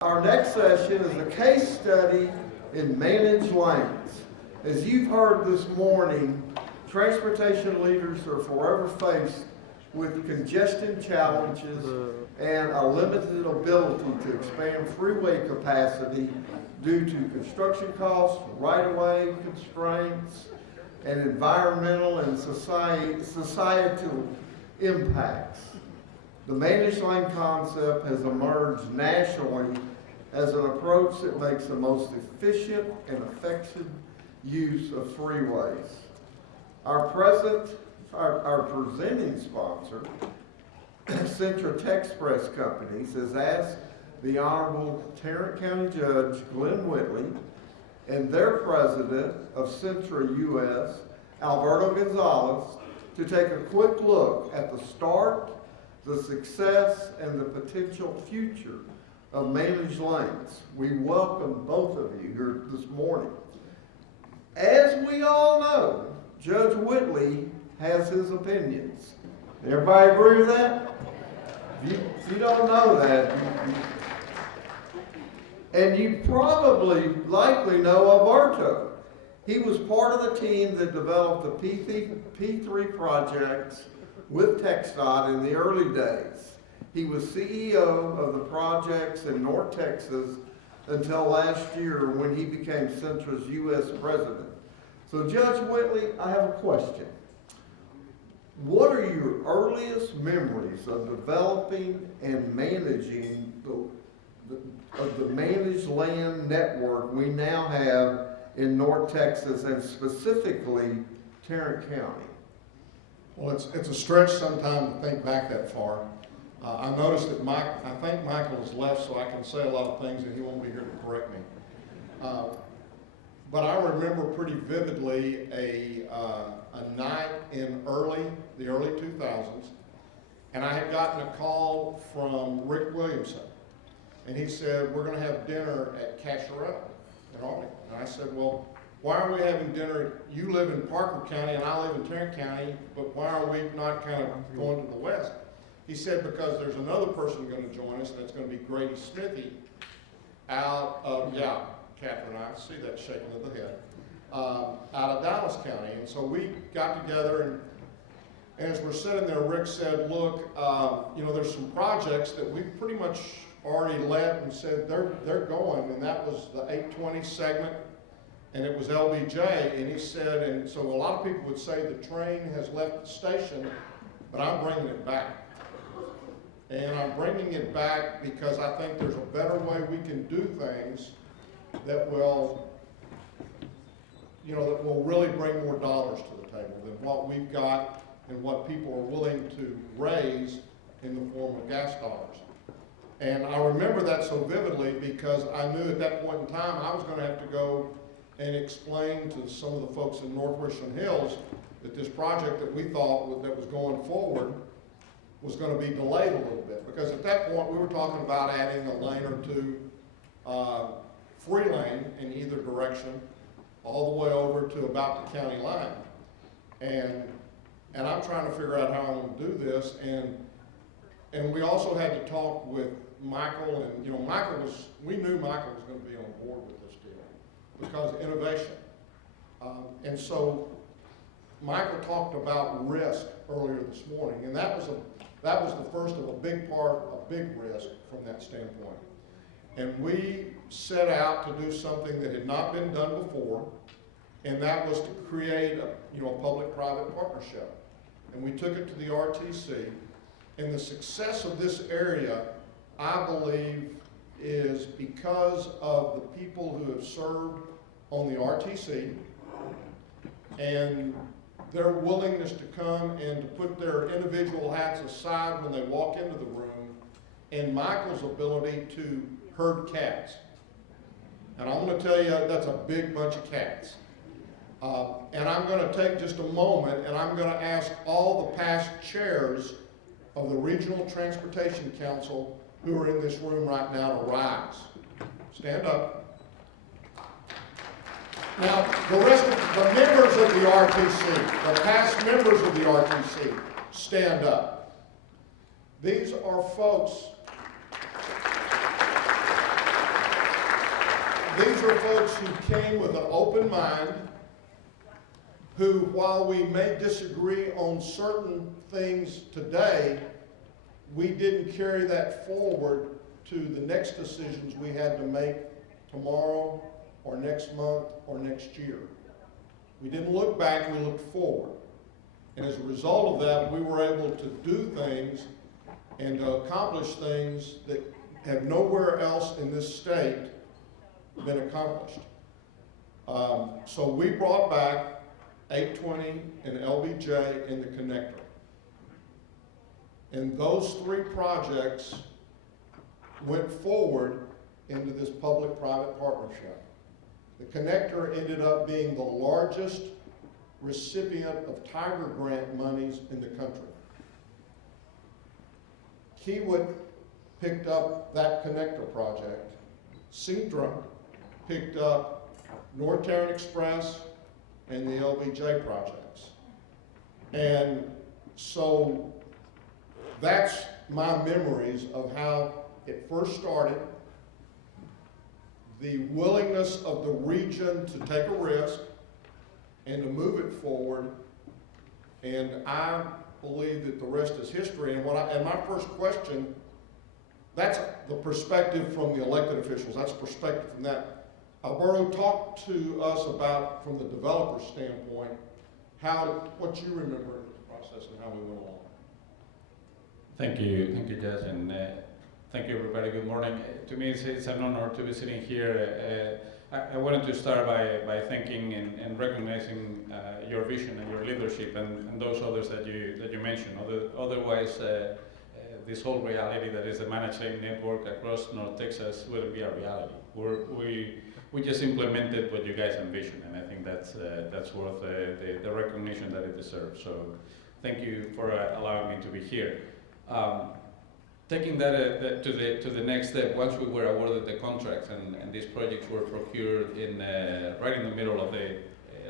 Our next session is a case study in managed lanes. As you've heard this morning, transportation leaders are forever faced with congestion challenges and a limited ability to expand freeway capacity due to construction costs, right-of-way constraints, and environmental and societal impacts. The managed lane concept has emerged nationally as an approach that makes the most efficient and effective use of freeways. Our presenting sponsor, Cintra Express Companies, has asked the Honorable Tarrant County Judge Glen Whitley and their president of Cintra US, Alberto Gonzalez, to take a quick look at the start, the success, and the potential future of managed lanes. We welcome both of you here this morning. As we all know, Judge Whitley has his opinions. Everybody agree with that? If you don't know that, and you probably likely know Alberto. He was part of the team that developed the P3 projects with TxDOT in the early days. He was CEO of the projects in North Texas until last year when he became Cintra's U.S. president. So Judge Whitley, I have a question. What are your earliest memories of developing and managing the managed land network we now have in North Texas and specifically Tarrant County? Well, it's a stretch sometimes to think back that far. I noticed that I think Michael has left, so I can say a lot of things and he won't be here to correct me. But I remember pretty vividly a night in the early 2000s, and I had gotten a call from Rick Williamson, and he said, we're going to have dinner at Casherelle in Arlington. And I said, well, why are we having dinner? You live in Parker County and I live in Tarrant County, but why are we not kind of going to the west? He said, because there's another person going to join us, and it's going to be Grady Smithy out of, Catherine, I see that shaking of the head, out of Dallas County. And so we got together, and as we're sitting there, Rick said, look, there's some projects that we pretty much already led and said they're going, and that was the 820 segment, and it was LBJ, and he said, and so a lot of people would say the train has left the station, but I'm bringing it back. And I'm bringing it back because I think there's a better way we can do things that will, that will really bring more dollars to the table than what we've got and what people are willing to raise in the form of gas dollars. And I remember that so vividly because I knew at that point in time I was going to have to go and explain to some of the folks in North Richland Hills that this project that we thought that was going forward was going to be delayed a little bit, because at that point we were talking about adding a lane or two free lane in either direction all the way over to about the county line. And I'm trying to figure out how I'm going to do this, and we also had to talk with Michael, and we knew Michael was going to be on board with this deal because of innovation. And so Michael talked about risk earlier this morning, and that was the first of a big risk from that standpoint. And we set out to do something that had not been done before, and that was to create a public-private partnership. And we took it to the RTC, and the success of this area, I believe, is because of the people who have served on the RTC and their willingness to come and to put their individual hats aside when they walk into the room, and Michael's ability to herd cats. And I'm going to tell you, that's a big bunch of cats. And I'm going to take just a moment, and I'm going to ask all the past chairs of the Regional Transportation Council who are in this room right now to rise. Stand up. Now, the rest of the members of the RTC, the past members of the RTC, stand up. These are folks These are folks who came with an open mind, who, while we may disagree on certain things today, we didn't carry that forward to the next decisions we had to make tomorrow or next month or next year. We didn't look back, we looked forward. And as a result of that, we were able to do things and to accomplish things that have nowhere else in this state been accomplished. So we brought back 820 and LBJ in the connector. And those three projects went forward into this public-private partnership. The connector ended up being the largest recipient of Tiger Grant monies in the country. Kiewit picked up that connector project. Cintra picked up North Tarrant Express and the LBJ projects. And so that's my memories of how it first started, the willingness of the region to take a risk and to move it forward. And I believe that the rest is history. And my first question, that's the perspective from the elected officials. That's perspective from that. Alberto, talk to us about, from the developer standpoint, what you remember in the process and how we went along. Thank you, Judge, and thank you, everybody. Good morning. To me, it's an honor to be sitting here. I wanted to start by thanking and recognizing your vision and your leadership and those others that you mentioned. Otherwise, this whole reality that is the managed lane network across North Texas wouldn't be a reality. We just implemented what you guys envisioned, and I think that's worth the recognition that it deserves. So thank you for allowing me to be here. Taking that to the next step, once we were awarded the contracts and these projects were procured right in the middle of the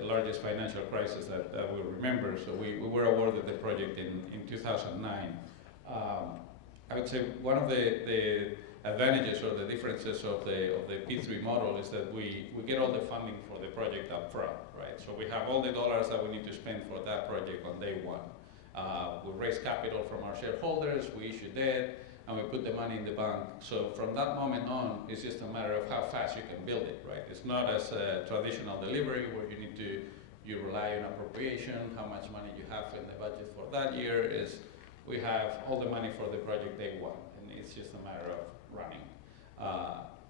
largest financial crisis that we remember. So we were awarded the project in 2009. I would say one of the advantages or the differences of the P3 model is that we get all the funding for the project up front, right? So we have all the dollars that we need to spend for that project on day one. We raise capital from our shareholders, we issue debt, and we put the money in the bank. So from that moment on, it's just a matter of how fast you can build it, right? It's not as a traditional delivery where you rely on appropriation, how much money you have in the budget for that year. We have all the money for the project day one, and it's just a matter of running.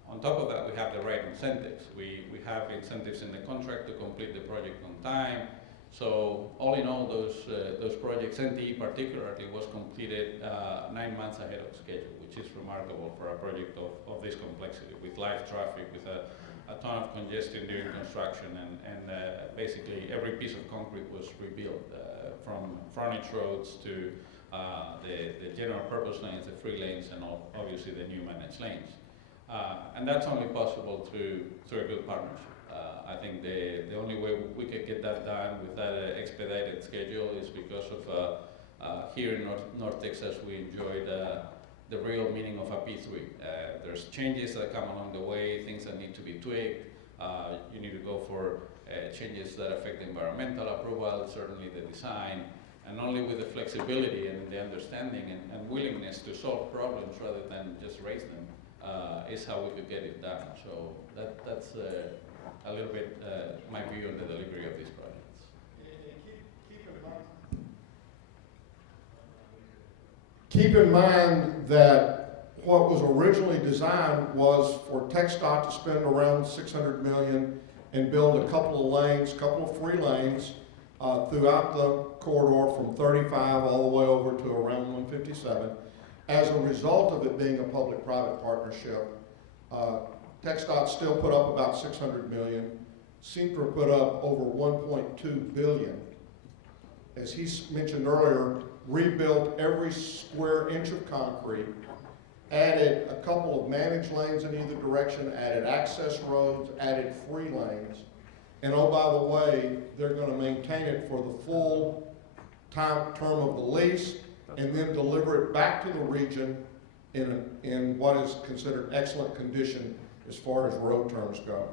On top of that, we have the right incentives. We have incentives in the contract to complete the project on time. So all in all, those projects, NTE particularly, was completed 9 months ahead of schedule, which is remarkable for a project of this complexity, with live traffic, with a ton of congestion during construction, and basically every piece of concrete was rebuilt, from frontage roads to the general purpose lanes, the free lanes, and obviously the new managed lanes. And that's only possible through a good partnership. I think the only way we could get that done with that expedited schedule is because of here in North Texas, we enjoyed the real meaning of a P3. There's changes that come along the way, things that need to be tweaked. You need to go for changes that affect environmental approval, certainly the design, and only with the flexibility and the understanding and willingness to solve problems rather than just raise them is how we could get it done. So that's a little bit my view on the delivery of these projects. Keep in mind that what was originally designed was for TxDOT to spend around $600 million and build a couple of lanes, couple of free lanes throughout the corridor from 35 all the way over to around 157. As a result of it being a public-private partnership, TxDOT still put up about $600 million. Cintra put up over $1.2 billion. As he mentioned earlier, rebuilt every square inch of concrete, added a couple of managed lanes in either direction, added access roads, added free lanes. And oh, by the way, they're going to maintain it for the full term of the lease and then deliver it back to the region in what is considered excellent condition as far as road terms go.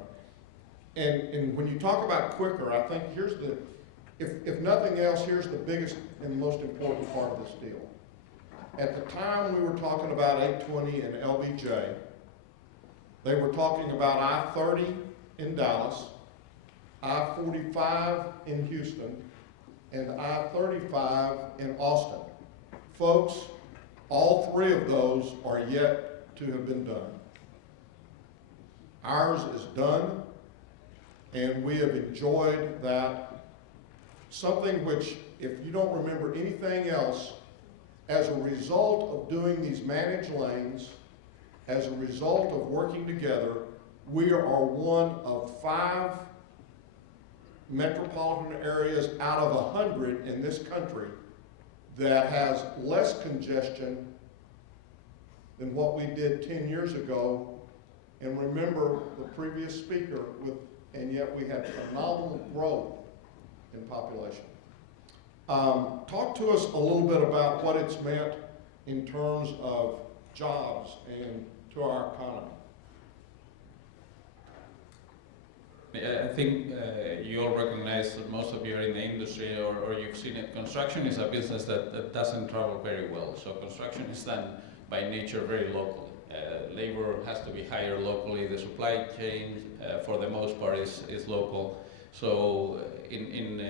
And when you talk about quicker, I think here's the, if nothing else, here's the biggest and most important part of this deal. At the time we were talking about 820 and LBJ, they were talking about I-30 in Dallas, I-45 in Houston, and I-35 in Austin. Folks, all three of those are yet to have been done. Ours is done, and we have enjoyed that. Something which, if you don't remember anything else, as a result of doing these managed lanes, as a result of working together, we are one of 5 metropolitan areas out of 100 in this country that has less congestion than what we did 10 years ago. And remember the previous speaker, and yet we had phenomenal growth in population. Talk to us a little bit about what it's meant in terms of jobs and to our economy. I think you all recognize that most of you are in the industry or you've seen it. Construction is a business that doesn't travel very well. So construction is done by nature very locally. Labor has to be hired locally. The supply chain, for the most part, is local. So in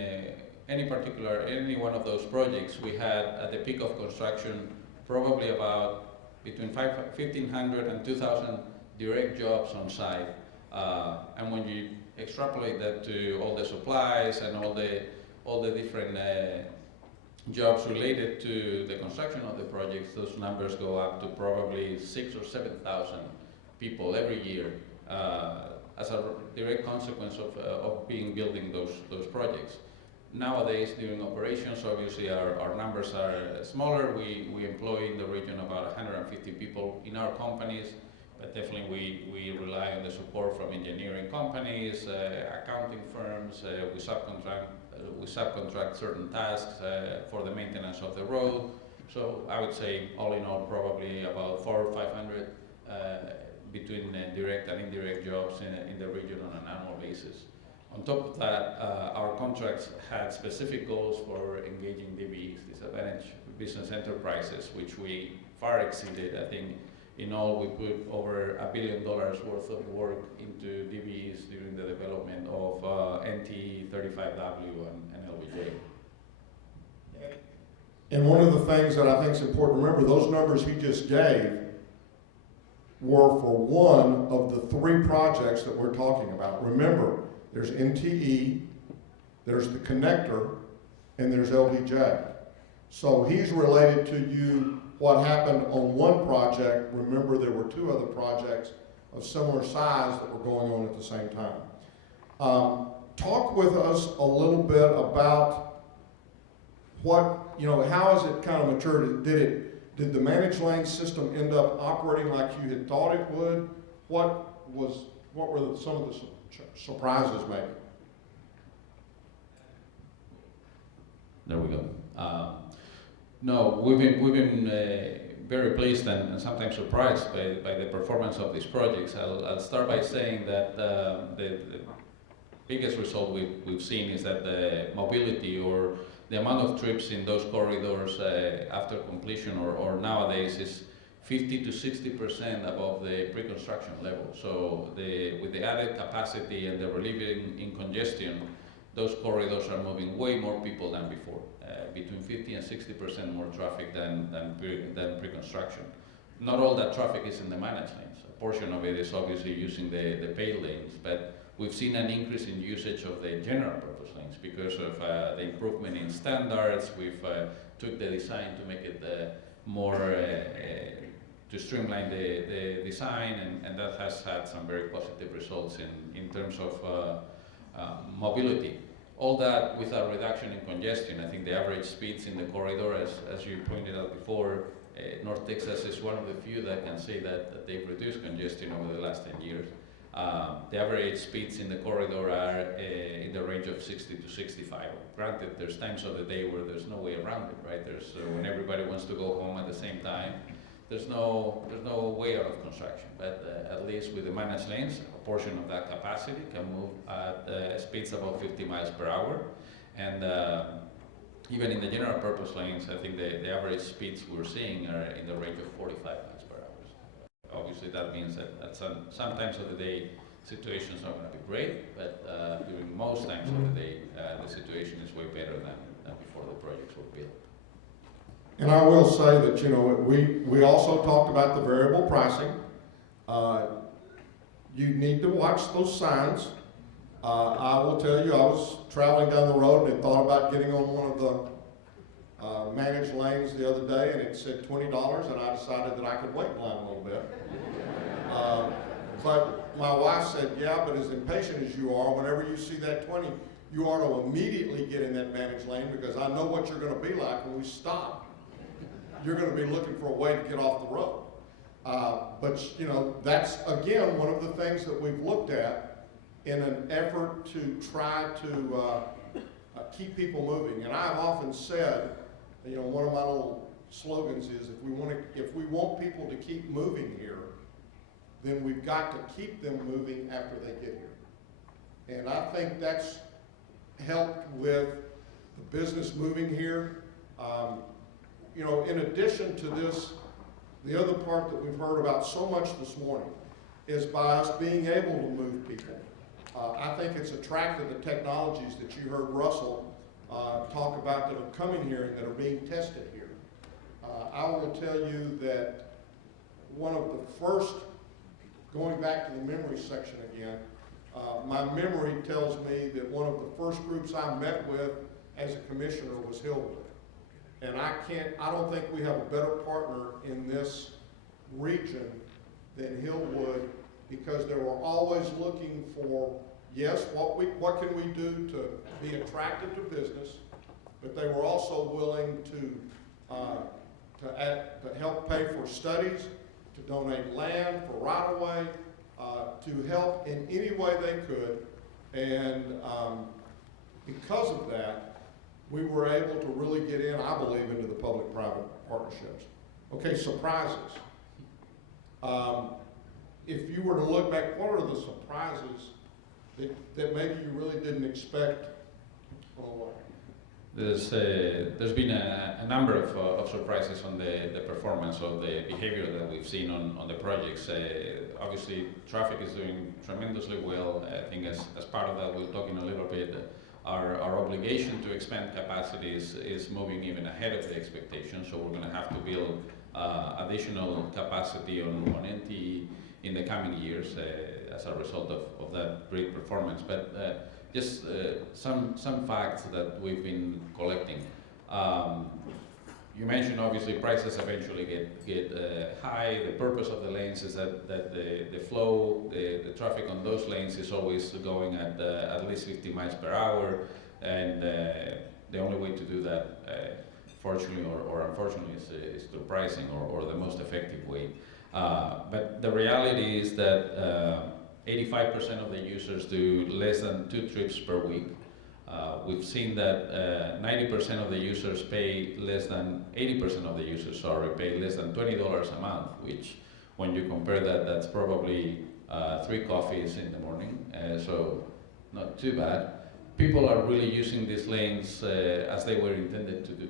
any one of those projects, we had at the peak of construction probably about between 1,500 and 2,000 direct jobs on site. And when you extrapolate that to all the supplies and all the different jobs related to the construction of the projects, those numbers go up to probably 6,000 or 7,000 people every year as a direct consequence of building those projects. Nowadays, during operations, obviously our numbers are smaller. We employ in the region about 150 people in our companies, but definitely we rely on the support from engineering companies, accounting firms. We subcontract certain tasks for the maintenance of the road. So I would say, all in all, probably about 400 or 500 between direct and indirect jobs in the region on an annual basis. On top of that, our contracts had specific goals for engaging DBEs, disadvantaged business enterprises, which we far exceeded. I think in all we put over $1 billion worth of work into DBEs during the development of NTE 35W and LBJ. And one of the things that I think is important, remember those numbers he just gave were for one of the 3 projects that we're talking about. Remember, there's NTE, there's the connector, and there's LBJ. So he's related to you what happened on one project. Remember, there were 2 other projects of similar size that were going on at the same time. Talk with us a little bit about what, how has it kind of matured? Did the managed lane system end up operating like you had thought it would? What were some of the surprises maybe? There we go. No, we've been very pleased and sometimes surprised by the performance of these projects. I'll start by saying that the biggest result we've seen is that the mobility or the amount of trips in those corridors after completion or nowadays is 50 to 60% above the pre-construction level. So with the added capacity and the relieving in congestion, those corridors are moving way more people than before, between 50 and 60% more traffic than pre-construction. Not all that traffic is in the managed lanes. A portion of it is obviously using the paid lanes, but we've seen an increase in usage of the general purpose lanes because of the improvement in standards. We've took the design to make it more, to streamline the design, and that has had some very positive results in terms of mobility. All that with a reduction in congestion. I think the average speeds in the corridor, as you pointed out before, North Texas is one of the few that can say that they've reduced congestion over the last 10 years. The average speeds in the corridor are in the range of 60 to 65. Granted, there's times of the day where there's no way around it, right? There's when everybody wants to go home at the same time, there's no way out of construction, but at least with the managed lanes, a portion of that capacity can move at speeds above 50 miles per hour. And even in the general purpose lanes, I think the average speeds we're seeing are in the range of 45 miles per hour. Obviously that means that at some times of the day, situations are going to be great, but during most times of the day, the situation is way better than before the projects were built. And I will say that, you know, we also talked about the variable pricing. You need to watch those signs. I will tell you, I was traveling down the road and had thought about getting on one of the managed lanes the other day, and it said $20, and I decided that I could wait in line a little bit. But my wife said, yeah, but as impatient as you are, whenever you see that 20, you ought to immediately get in that managed lane, because I know what you're going to be like when we stop. You're going to be looking for a way to get off the road. But, you know, that's, again, one of the things that we've looked at in an effort to try to keep people moving. And I've often said, you know, one of my little slogans is, if we want people to keep moving here, then we've got to keep them moving after they get here. And I think that's helped with the business moving here. You know, in addition to this, the other part that we've heard about so much this morning is by us being able to move people. I think it's attracted the technologies that you heard Russell talk about that are coming here and that are being tested here. I will tell you that one of the first, going back to the memory section again, my memory tells me that one of the first groups I met with as a commissioner was Hillwood. And I don't think we have a better partner in this region than Hillwood, because they were always looking for, yes, what can we do to be attractive to business, but they were also willing to help pay for studies, to donate land for right-of-way, to help in any way they could. And because of that, we were able to really get in, I believe, into the public-private partnerships. Okay, surprises. If you were to look back, what are the surprises that maybe you really didn't expect? There's been a number of surprises on the performance of the behavior that we've seen on the projects. Obviously, traffic is doing tremendously well. I think as part of that, we'll talk in a little bit. Our obligation to expand capacities is moving even ahead of the expectation, so we're going to have to build additional capacity on NTE in the coming years as a result of that great performance. But just some facts that we've been collecting. You mentioned obviously prices eventually get high. The purpose of the lanes is that the flow, the traffic on those lanes is always going at least 50 miles per hour, and the only way to do that, fortunately or unfortunately, is through pricing or the most effective way. But the reality is that 85% of the users do less than 2 trips per week. We've seen that 90% of the users pay less than, 80% of the users, pay less than $20 a month, which when you compare that, that's probably 3 coffees in the morning, so not too bad. People are really using these lanes as they were intended to do.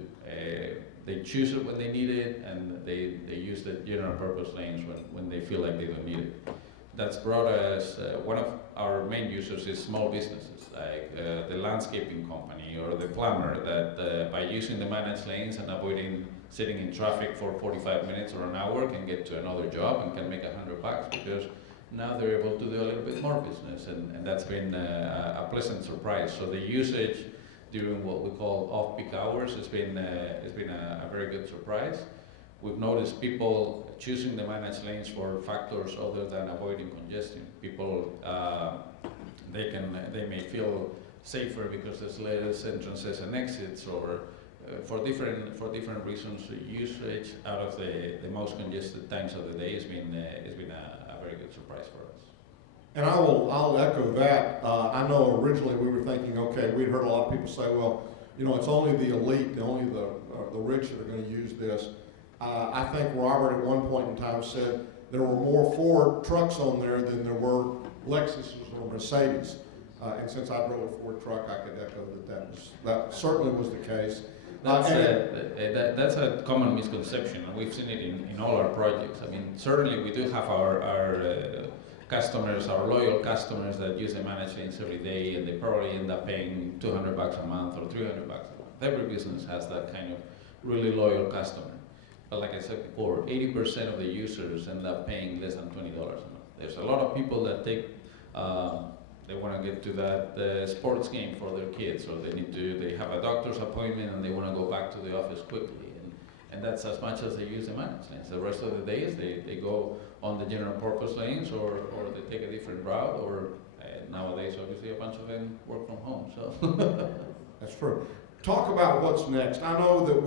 They choose it when they need it, and they use the general purpose lanes when they feel like they don't need it. That's brought us, one of our main users is small businesses, like the landscaping company or the plumber, that by using the managed lanes and avoiding sitting in traffic for 45 minutes or an hour can get to another job and can make $100 because now they're able to do a little bit more business, and that's been a pleasant surprise. So the usage during what we call off-peak hours has been a very good surprise. We've noticed people choosing the managed lanes for factors other than avoiding congestion. People, they may feel safer because there's less entrances and exits, or for different reasons. Usage out of the most congested times of the day has been a very good surprise for us. And I'll echo that. I know originally we were thinking, okay, we'd heard a lot of people say, well, you know, it's only the elite, only the rich that are going to use this. I think Robert at one point in time said there were more Ford trucks on there than there were Lexuses or Mercedes. And since I drove a Ford truck, I could echo that certainly was the case. That's a common misconception, and we've seen it in all our projects. I mean, certainly we do have our customers, our loyal customers that use the managed lanes every day, and they probably end up paying $200 a month or $300 a month. Every business has that kind of really loyal customer. But like I said before, 80% of the users end up paying less than $20 a month. There's a lot of people that take, they want to get to that sports game for their kids, or they have a doctor's appointment and they want to go back to the office quickly. And that's as much as they use the managed lanes. The rest of the days, they go on the general purpose lanes, or they take a different route, or nowadays, obviously, a bunch of them work from home, so. That's true. Talk about what's next. I know that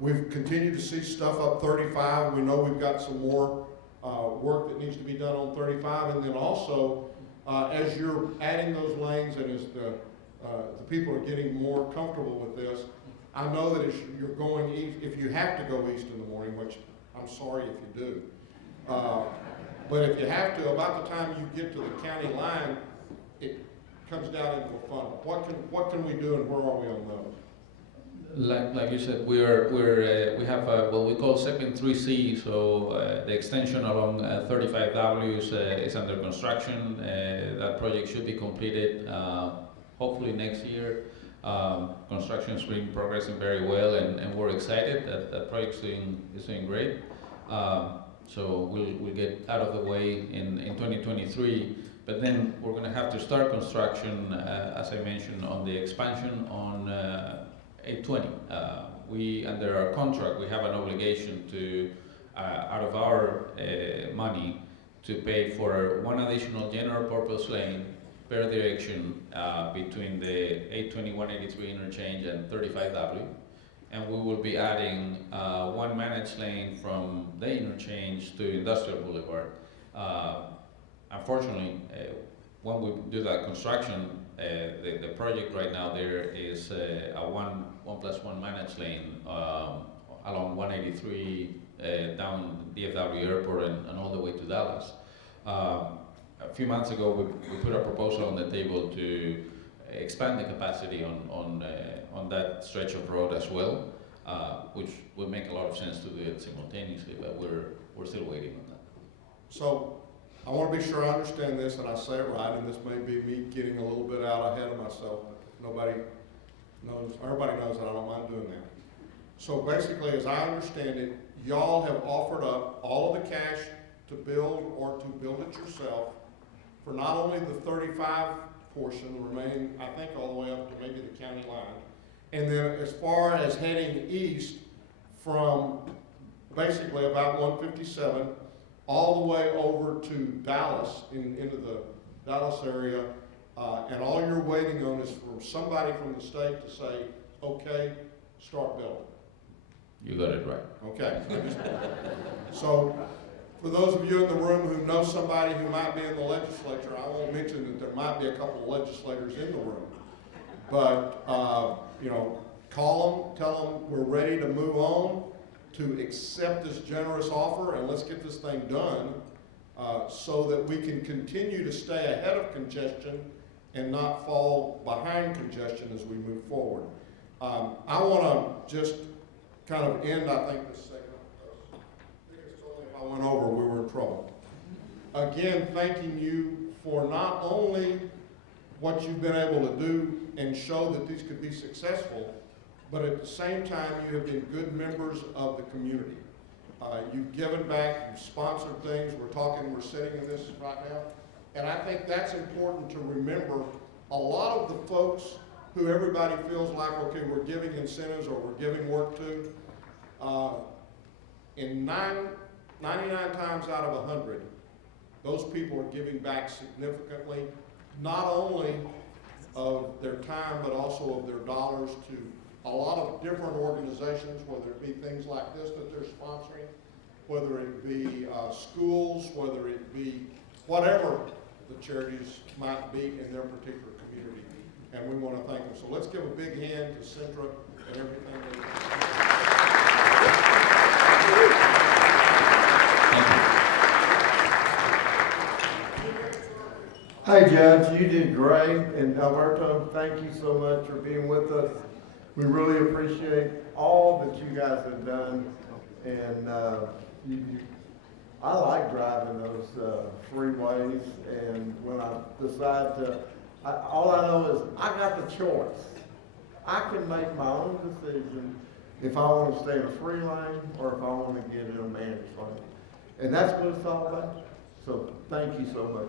we've continued to see stuff up 35. We know we've got some more work that needs to be done on 35, and then also as you're adding those lanes and as the people are getting more comfortable with this, I know that you're going east, if you have to go east in the morning, which I'm sorry if you do, but if you have to, about the time you get to the county line, it comes down into a funnel. What can we do, and where are we on those? Like you said, we have what we call segment 3C. So the extension along 35W is under construction. That project should be completed hopefully next year. Construction has been progressing very well, and we're excited that that project is doing great. So we'll get out of the way in 2023. But then we're going to have to start construction, as I mentioned, on the expansion on 820. We, under our contract, we have an obligation to, out of our money, to pay for one additional general purpose lane per direction between the 820-183 interchange and 35W. And we will be adding one managed lane from the interchange to Industrial Boulevard. Unfortunately, when we do that construction, the project right now there is a 1+1 managed lane along 183 down DFW Airport and all the way to Dallas. A few months ago, we put a proposal on the table to expand the capacity on that stretch of road as well, which would make a lot of sense to do it simultaneously, but we're still waiting on that. So I want to be sure I understand this and I say it right, and this may be me getting a little bit out ahead of myself, but everybody knows that I don't mind doing that. So basically, as I understand it, y'all have offered up all of the cash to build or to build it yourself for not only the 35 portion, remaining, I think, all the way up to maybe the county line, and then as far as heading east from basically about 157 all the way over to Dallas, into the Dallas area, and all you're waiting on is for somebody from the state to say, okay, start building. You got it right. Okay. So for those of you in the room who know somebody who might be in the legislature, I won't mention that there might be a couple of legislators in the room, but call them, tell them we're ready to move on, to accept this generous offer, and let's get this thing done so that we can continue to stay ahead of congestion and not fall behind congestion as we move forward. I want to just kind of end, I think, this segment. I think it's only if I went over, we were in trouble. Again, thanking you for not only what you've been able to do and show that these could be successful, but at the same time, you have been good members of the community. You've given back, you've sponsored things. We're sitting in this right now. And I think that's important to remember. A lot of the folks who everybody feels like, okay, we're giving incentives or we're giving work to, in 99 times out of 100, those people are giving back significantly, not only of their time, but also of their dollars to a lot of different organizations, whether it be things like this that they're sponsoring, whether it be schools, whether it be whatever the charities might be in their particular community. And we want to thank them. So let's give a big hand to Cintra and everything they do. Judge, you did great, and Alberto, thank you so much for being with us. We really appreciate all that you guys have done, and I like driving those freeways, and when I decide to, all I know is I got the choice. I can make my own decision if I want to stay in a free lane or if I want to get in a managed lane. And that's what it's all about. So thank you so much.